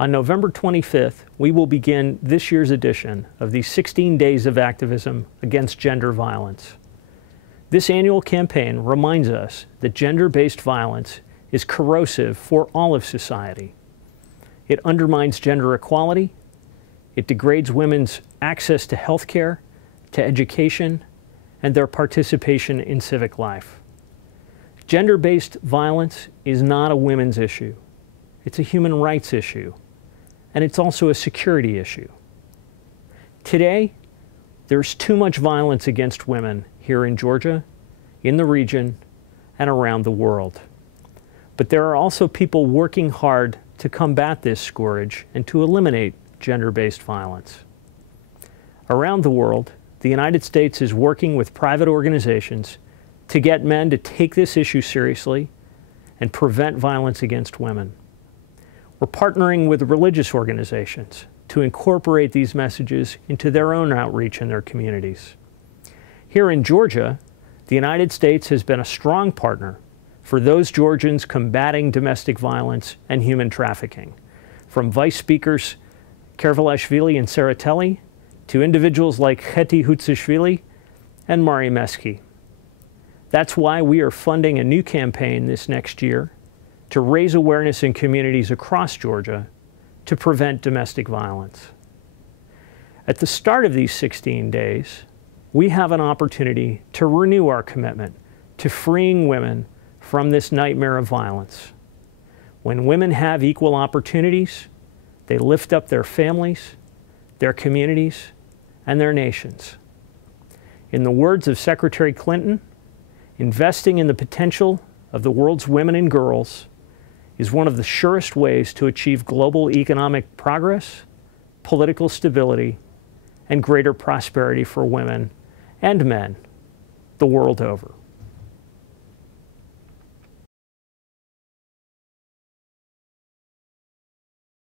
On November 25th, we will begin this year's edition of the 16 Days of Activism Against Gender Violence. This annual campaign reminds us that gender-based violence is corrosive for all of society. It undermines gender equality, it degrades women's access to health care, to education, and their participation in civic life. Gender-based violence is not a women's issue. It's a human rights issue, and it's also a security issue. Today, there's too much violence against women here in Georgia, in the region, and around the world. But there are also people working hard to combat this scourge and to eliminate gender-based violence. Around the world, the United States is working with private organizations to get men to take this issue seriously and prevent violence against women. We're partnering with religious organizations to incorporate these messages into their own outreach in their communities. Here in Georgia, the United States has been a strong partner for those Georgians combating domestic violence and human trafficking, from Vice Speakers Kerevalashvili and Tsereteli to individuals like Cheti Hutsishvili and Mari Meski. That's why we are funding a new campaign this next year to raise awareness in communities across Georgia to prevent domestic violence. At the start of these 16 days, we have an opportunity to renew our commitment to freeing women from this nightmare of violence. When women have equal opportunities, they lift up their families, their communities, and their nations. In the words of Secretary Clinton, investing in the potential of the world's women and girls is one of the surest ways to achieve global economic progress, political stability, and greater prosperity for women and men the world over.